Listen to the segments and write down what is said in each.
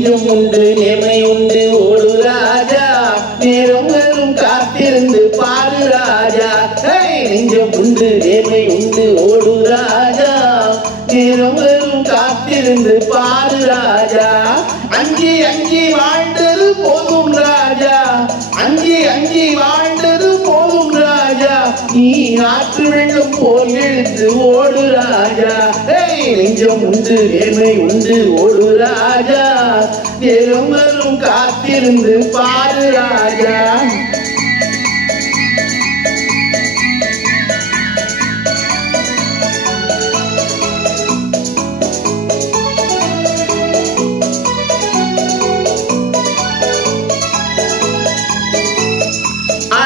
நேமை உண்டு ஓடு ராஜா நேரம் வரும் காத்திருந்து பாரு ராஜா. நெஞ்சம் உண்டு நேமை உண்டு. ஓடு ராஜா நேரம் வரும் காத்திருந்து பாரு ராஜா. அஞ்சி அஞ்சி வாழ்ந்தது போதும் ராஜா. அஞ்சி அஞ்சி வாழ் நீ ஆற்று வெள்ளம் போல் எழுந்து ஓடு ராஜா. நெஞ்சம் உண்டு வேமை உண்டு ஓடு ராஜா. நேரம் காத்திருந்து பாரு ராஜா.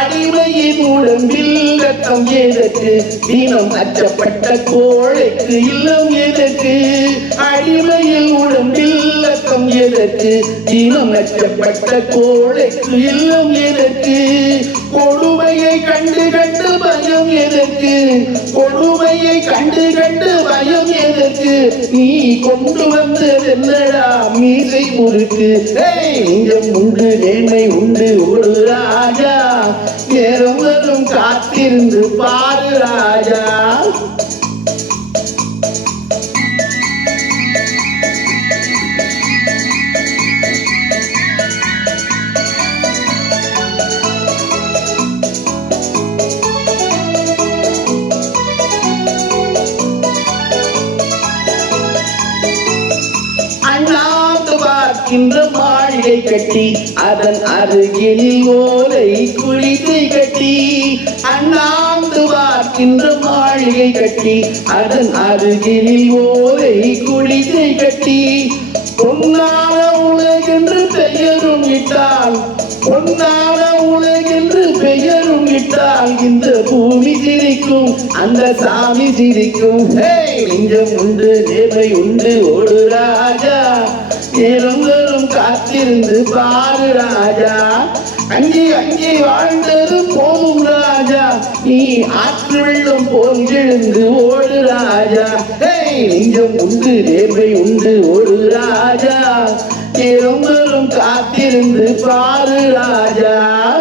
அடிமையின் உடம்பில் ரத்தம் எதற்கு? தினம் அச்சப்பட்ட கோழைக்கு இல்லம் எதற்கு? அடிமையின் உடம்பில் ரத்தம் எதற்கு? தினம் அச்சப்பட்ட கோழைக்கு இல்லம் எதற்கு? கொடுமை கண்டு கண்டு பயம் எதற்கு? கொடுமையை கண்டு கண்டு பயம் எதற்கு? நீ கொண்டு வந்தது என்னடா மீசை முறுக்கு. ஏய், நெஞ்சம் உண்டு நேர்மை உண்டு ஒரு ராஜா. நேரம் வரும் காத்திருந்து பாரு ராஜா. பார்க்கின்ற மாளிகை கட்டி அதன் அருகில் ஓலை குளிகை கட்டி. அண்ணாந்து பார்க்கின்ற மாளிகை கட்டி அதன் அருகில் ஓலை குளிகை கட்டி. பொன்னான உலகென்று பெயரும் இட்டால் பொன்னான உலகென்று பெயரும் இட்டால் இந்த பூமி சிரிக்கும் அந்த சாமி சிரிக்கும். ஹே நெஞ்சம் உண்டு நேர்மை உண்டு ஓடு ராஜா. நேரம் வரும் காத்திருந்து பாரு ராஜா. அங்கே அங்கே வாழ்ந்தது போதும் ராஜா. நீ ஆற்று வெள்ளம் போல் ஓடு ராஜா. நெஞ்சம் உண்டு நேர்மை உண்டு ஓடு ராஜா. நேரம் காத்திருந்து பாரு ராஜா.